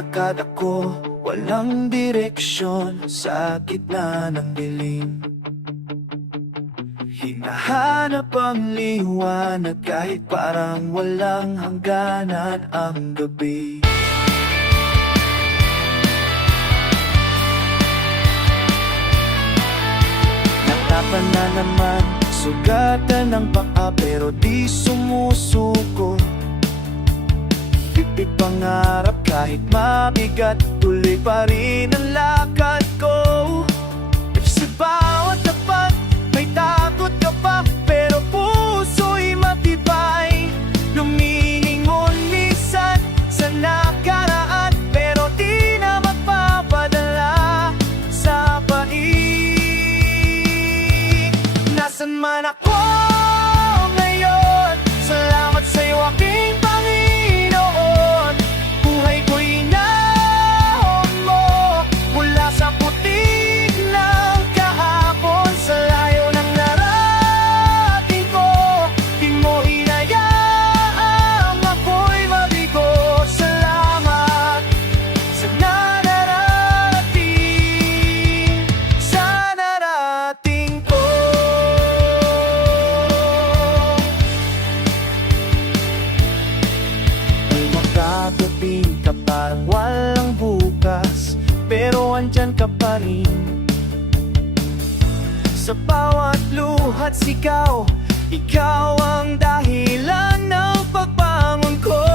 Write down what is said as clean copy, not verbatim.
naglalakad ako, walang direksyon sa gitna ng dilim. Hinahanap ang liwanag kahit parang walang hangganan ang gabi. Natapan na naman, sugatan ng paa pero di sumusuko. Pipig pangarap kahit mabigat, tuloy pa rin ang lakad ko. Sa bawat tapat, may takot ka pa, pero puso'y matibay. Lumilingon minsan sa nakaraan, pero di na magpapadala sa paig. Nasaan man ako ngayon, salamat sa'yo aking Panginoon. Buhay ko'y inahon mo mula sa putik ng kahapon. Sa layo ng narating ko, di mo hinayaang ako'y mabigo. Salamat sa nararating, sa narating ko. May makakaping ka parang walang bukas, pero andyan ka pa rin. Sa bawat luhat sigaw, ikaw ang dahilan ng pagbangon ko.